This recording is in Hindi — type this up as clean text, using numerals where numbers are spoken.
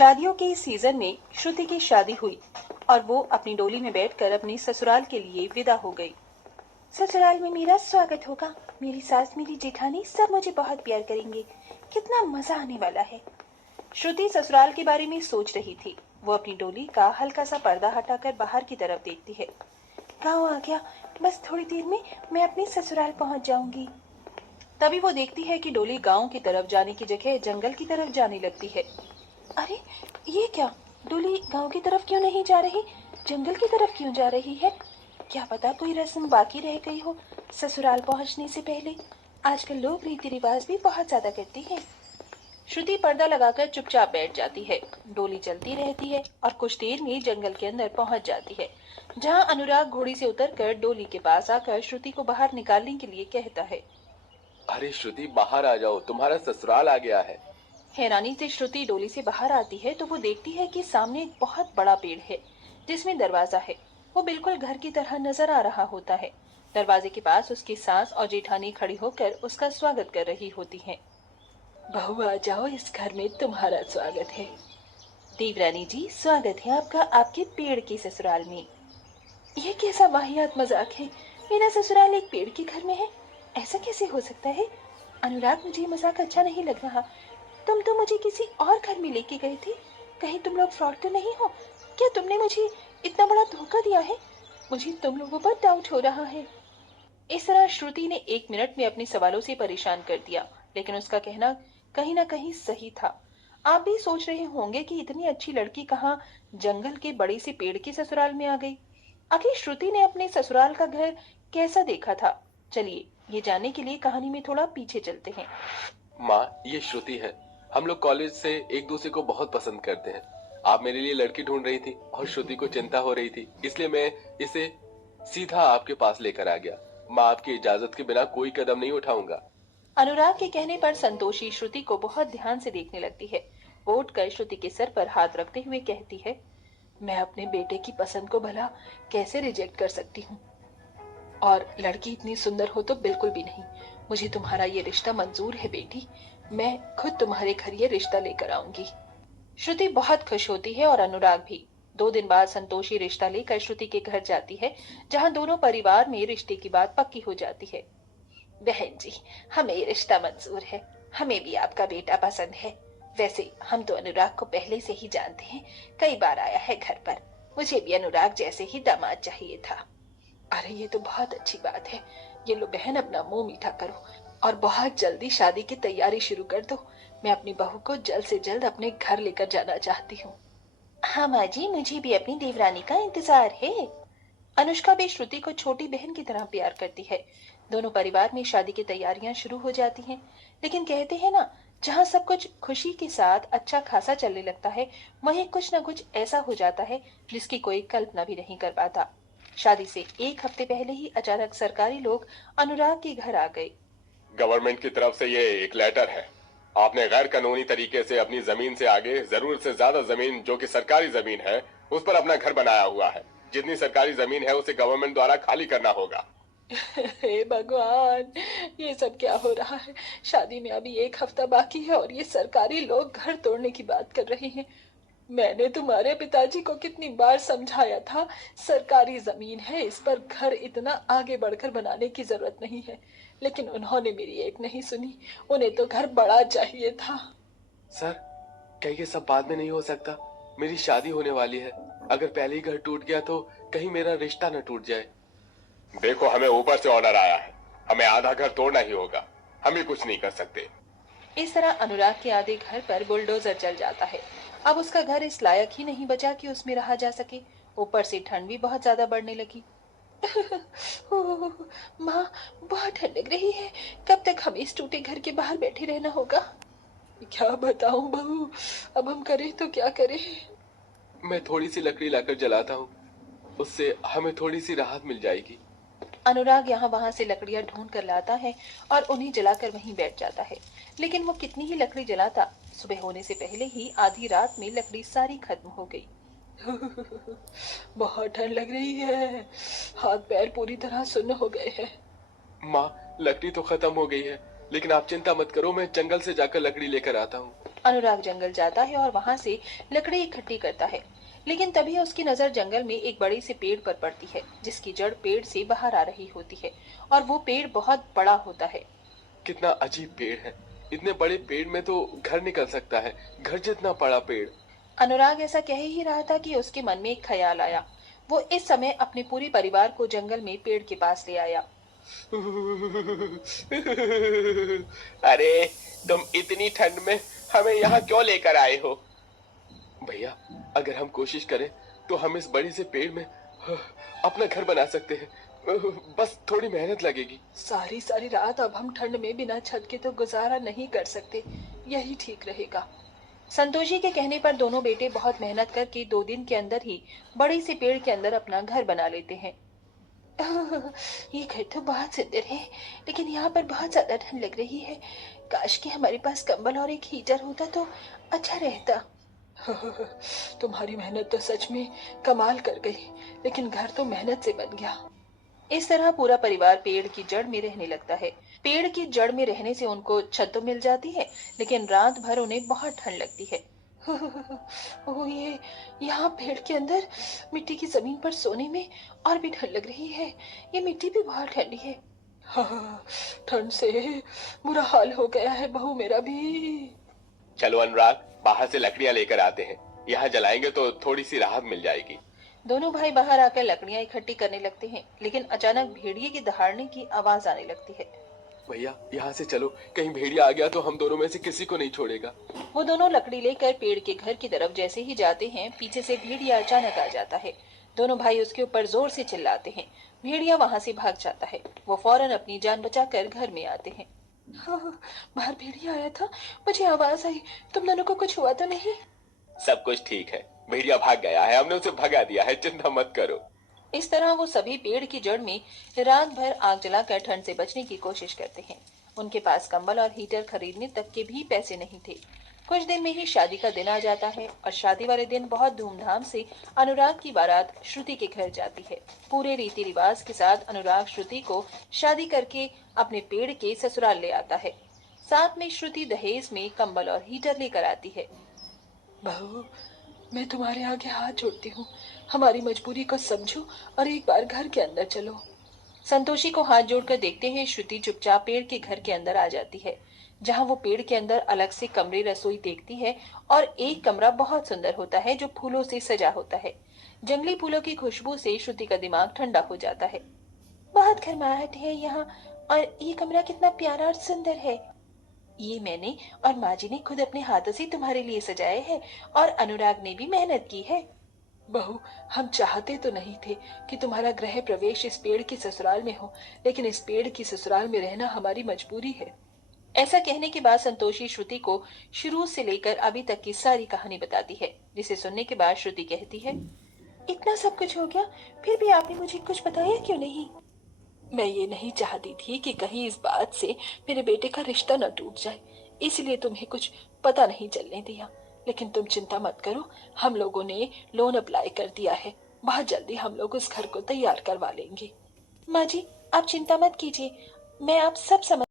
शादियों के इस सीजन में श्रुति की शादी हुई और वो अपनी डोली में बैठकर अपने ससुराल के लिए विदा हो गई। ससुराल में मेरा स्वागत होगा। मेरी सास, मेरी जेठानी सब मुझे बहुत प्यार करेंगे। कितना मजा आने वाला है। श्रुति ससुराल के बारे में सोच रही थी। वो अपनी डोली का हल्का सा पर्दा हटाकर बाहर की तरफ देखती है। गाँव आ गया, बस थोड़ी देर में मैं अपने ससुराल पहुंच जाऊंगी। तभी वो देखती है कि डोली गांव की तरफ जाने की जगह जंगल की तरफ जाने लगती है। अरे ये क्या, डोली गांव की तरफ क्यों नहीं जा रही, जंगल की तरफ क्यों जा रही है? क्या पता कोई रस्म बाकी रह गई हो ससुराल पहुंचने से पहले। आजकल लोग रीति रिवाज भी बहुत ज्यादा करते हैं। श्रुति पर्दा लगाकर चुपचाप बैठ जाती है। डोली चलती रहती है और कुछ देर में जंगल के अंदर पहुंच जाती है, जहां अनुराग घोड़ी से उतरकर डोली के पास आकर श्रुति को बाहर निकालने के लिए कहता है। अरे श्रुति, बाहर आ जाओ, तुम्हारा ससुराल आ गया है। हैरानी से श्रुति डोली से बाहर आती है तो वो देखती है कि सामने एक बहुत बड़ा पेड़ है जिसमें दरवाजा है। वो बिल्कुल घर की तरह नजर आ रहा होता है। दरवाजे के पास उसकी सास और जेठानी खड़ी होकर उसका स्वागत कर रही होती हैं। बहू आ जाओ, इस घर में तुम्हारा स्वागत है। देवरानी जी, स्वागत है आपका आपके पेड़ के ससुराल में। यह कैसा वाहियात मजाक है, मेरा ससुराल एक पेड़ के घर में है, ऐसा कैसे हो सकता है? अनुराग, मुझे मजाक अच्छा नहीं लग रहा। तुम तो मुझे किसी और घर में लेके गए थे, कहीं तुम लोग फ्रॉड तो नहीं हो? क्या तुमने मुझे इतना बड़ा धोखा दिया है? मुझे तुम लोगों पर डाउट हो रहा है। इस तरह श्रुति ने 1 मिनट में अपने सवालों से परेशान कर दिया, लेकिन उसका कहना कहीं ना कहीं सही था। आप भी सोच रहे होंगे कि इतनी अच्छी लड़की कहाँ जंगल के बड़े से पेड़ के ससुराल में आ गई। आखिर श्रुति ने अपने ससुराल का घर कैसा देखा था? चलिए ये जानने के लिए कहानी में थोड़ा पीछे चलते हैं। माँ, ये श्रुति है। हम लोग कॉलेज से एक दूसरे को बहुत पसंद करते हैं। आप मेरे लिए लड़की ढूंढ रही थी और श्रुति को चिंता हो रही थी, इसलिए मैं इसे सीधा आपके पास लेकर आ गया। माँ, आपकी इजाजत के बिना कोई कदम नहीं उठाऊंगा। अनुराग के कहने पर संतोषी श्रुति को बहुत ध्यान से देखने लगती है। वो उठकर श्रुति के सर पर हाथ रखते हुए कहती है, मैं अपने बेटे की पसंद को भला कैसे रिजेक्ट कर सकती हूँ, और लड़की इतनी सुंदर हो तो बिल्कुल भी नहीं। मुझे तुम्हारा ये रिश्ता मंजूर है बेटी, मैं खुद तुम्हारे घर ये रिश्ता लेकर आऊंगी। श्रुति बहुत खुश होती है और अनुराग भी। 2 दिन बाद संतोषी रिश्ता लेकर श्रुति के घर जाती है, जहाँ दोनों परिवार में रिश्ते की बात पक्की हो जाती है। बहन जी, हमें ये रिश्ता मंजूर है, हमें भी आपका बेटा पसंद है। वैसे हम तो अनुराग को पहले से ही जानते हैं, कई बार आया है घर पर। मुझे भी अनुराग जैसे ही दामाद चाहिए था। अरे ये तो बहुत अच्छी बात है। ये लो बहन, अपना मुंह मीठा करो और बहुत जल्दी शादी की तैयारी शुरू कर दो। मैं अपनी बहू को जल्द से जल्द अपने घर लेकर जाना चाहती हूँ। हाँ माँ जी, मुझे भी अपनी देवरानी का इंतजार है। अनुष्का भी श्रुति को छोटी बहन की तरह प्यार करती है। दोनों परिवार में शादी की तैयारियां शुरू हो जाती हैं, लेकिन कहते हैं ना, जहाँ सब कुछ खुशी के साथ अच्छा खासा चलने लगता है, वहीं कुछ न कुछ ऐसा हो जाता है जिसकी कोई कल्पना भी नहीं कर पाता। शादी से 1 हफ्ते पहले ही अचानक सरकारी लोग अनुराग के घर आ गए। गवर्नमेंट की तरफ से ये एक लेटर है। आपने गैर कानूनी तरीके से अपनी जमीन से आगे जरूरत से ज्यादा जमीन, जो कि सरकारी जमीन है, उस पर अपना घर बनाया हुआ है। जितनी सरकारी जमीन है उसे गवर्नमेंट द्वारा खाली करना होगा। हे भगवान, ये सब क्या हो रहा है? शादी में अभी 1 हफ्ता बाकी है और ये सरकारी लोग घर तोड़ने की बात कर रहे हैं। मैंने तुम्हारे पिताजी को कितनी बार समझाया था, सरकारी जमीन है, इस पर घर इतना आगे बढ़कर बनाने की जरूरत नहीं है, लेकिन उन्होंने मेरी एक नहीं सुनी। उन्हें तो घर बड़ा चाहिए था। सर, क्या ये सब बाद में नहीं हो सकता? मेरी शादी होने वाली है। अगर पहले ही घर टूट गया तो कहीं मेरा रिश्ता न टूट जाए। देखो, हमें ऊपर से ऑर्डर आया है, हमें आधा घर तोड़ना ही होगा। हम भी कुछ नहीं कर सकते। इस तरह अनुराग के आधे घर पर बुलडोजर चल जाता है। अब उसका घर इस लायक ही नहीं बचा कि उसमें रहा जा सके। ऊपर से ठंड भी बहुत ज्यादा बढ़ने लगी। ओह, माँ, बहुत ठंड लग रही है। कब तक हमें इस टूटे घर के बाहर बैठे रहना होगा? क्या बताऊं बहू, अब हम करें तो क्या करें? मैं थोड़ी सी लकड़ी लाकर जलाता हूँ, उससे हमें थोड़ी सी राहत मिल जाएगी। अनुराग यहाँ वहां से लकड़ियां ढूंढ कर लाता है और उन्हें जलाकर वहीं बैठ जाता है। लेकिन वो कितनी ही लकड़ी जलाता, सुबह होने से पहले ही आधी रात में लकड़ी सारी खत्म हो गई। बहुत ठंड लग रही है, हाथ पैर पूरी तरह सुन्न हो गए हैं। माँ, लकड़ी तो खत्म हो गई है, लेकिन आप चिंता मत करो, मैं जंगल से जाकर लकड़ी लेकर आता हूँ। अनुराग जंगल जाता है और वहां से लकड़ी इकट्ठी करता है, लेकिन तभी उसकी नजर जंगल में एक बड़े से पेड़ पर पड़ती है जिसकी जड़ पेड़ से बाहर आ रही होती है और वो पेड़ बहुत बड़ा होता है। कितना अजीब पेड़ है। इतने बड़े पेड़ में तो घर निकल सकता है, घर जितना बड़ा पेड़। अनुराग ऐसा कह ही रहा था कि उसके मन में एक ख्याल आया। वो इस समय अपने पूरे परिवार को जंगल में पेड़ के पास ले आया। अरे, तुम इतनी ठंड में हमें यहाँ क्यों लेकर आए हो? भैया, अगर हम कोशिश करें तो हम इस बड़ी से पेड़ में अपना घर बना सकते हैं। बस थोड़ी मेहनत लगेगी। सारी सारी रात अब हम ठंड में बिना छत के तो गुजारा नहीं कर सकते, यही ठीक रहेगा। संतोषी के कहने पर दोनों बेटे बहुत मेहनत करके 2 दिन के अंदर ही बड़ी सी पेड़ के अंदर अपना घर बना लेते हैं। ये घर तो बहुत सुंदर है, लेकिन यहाँ पर बहुत ज्यादा ठंड लग रही है। काश कि हमारे पास कंबल और एक हीटर होता तो अच्छा रहता। तुम्हारी मेहनत तो सच में कमाल कर गई, लेकिन घर तो मेहनत से बन गया। इस तरह पूरा परिवार पेड़ की जड़ में रहने लगता है। पेड़ की जड़ में रहने से उनको छत तो मिल जाती है, लेकिन रात भर उन्हें बहुत ठंड लगती है। ओह, ये यहाँ पेड़ के अंदर मिट्टी की जमीन पर सोने में और भी ठंड लग रही है। ये मिट्टी भी बहुत ठंडी है। हाँ, ठंड से बुरा हाल हो गया है बहू मेरा भी। चलो अनुराग, बाहर से लकड़ियां लेकर आते हैं। यहाँ जलाएंगे तो थोड़ी सी राहत मिल जाएगी। दोनों भाई बाहर आकर लकड़ियां इकट्ठी करने लगते हैं, लेकिन अचानक भेड़िए की दहाड़ने की आवाज आने लगती है। भैया, यहाँ से चलो, कहीं भेड़िया आ गया तो हम दोनों में से किसी को नहीं छोड़ेगा। वो दोनों लकड़ी लेकर पेड़ के घर की तरफ जैसे ही जाते हैं, पीछे से भेड़िया अचानक आ जाता है। दोनों भाई उसके ऊपर जोर से चिल्लाते हैं। भेड़िया वहां से भाग जाता है। वो फौरन अपनी जान बचाकर घर में आते हैं। हाँ, बाहर भेड़िया आया था, मुझे आवाज आई। तुम दोनों को कुछ हुआ तो नहीं? सब कुछ ठीक है, भेड़िया भाग गया है, हमने उसे भगा दिया है, चिंता मत करो। इस तरह वो सभी पेड़ की जड़ में रात भर आग जलाकर ठंड से बचने की कोशिश करते हैं। उनके पास कंबल और हीटर खरीदने तक के भी पैसे नहीं थे। कुछ दिन में ही शादी का दिन आ जाता है और शादी वाले दिन बहुत धूमधाम से अनुराग की बारात श्रुति के घर जाती है। पूरे रीति रिवाज के साथ अनुराग श्रुति को शादी करके अपने पेड़ के ससुराल ले आता है। साथ में श्रुति दहेज में कंबल और हीटर लेकर आती है। बहू, मैं तुम्हारे आगे हाथ जोड़ती हूँ, हमारी मजबूरी को समझो और एक बार घर के अंदर चलो। संतोषी को हाथ जोड़कर देखते हुए श्रुति चुपचाप पेड़ के घर के अंदर आ जाती है, जहाँ वो पेड़ के अंदर अलग से कमरे रसोई देखती है और एक कमरा बहुत सुंदर होता है जो फूलों से सजा होता है। जंगली फूलों की खुशबू से श्रुति का दिमाग ठंडा हो जाता है। बहुत गर्माहट है यहाँ, और ये कमरा कितना प्यारा और सुंदर है। ये मैंने और माँ जी ने खुद अपने हाथों से तुम्हारे लिए सजाए हैं, और अनुराग ने भी मेहनत की है। बहू, हम चाहते तो नहीं थे कि तुम्हारा गृह प्रवेश इस पेड़ की ससुराल में हो, लेकिन इस पेड़ की ससुराल में रहना हमारी मजबूरी है। ऐसा कहने के बाद संतोषी श्रुति को शुरू से लेकर अभी तक की सारी कहानी बताती है, जिसे सुनने के बाद श्रुति कहती है, इतना सब कुछ हो गया, फिर भी आपने मुझे कुछ बताया क्यों नहीं? मैं ये नहीं चाहती थी कि कहीं इस बात से मेरे बेटे का रिश्ता न टूट जाए, इसलिए तुम्हें कुछ पता नहीं चलने दिया। लेकिन तुम चिंता मत करो, हम लोगों ने लोन अप्लाई कर दिया है, बहुत जल्दी हम लोग उस घर को तैयार करवा लेंगे। माँ जी, आप चिंता मत कीजिए, मैं आप सब समझ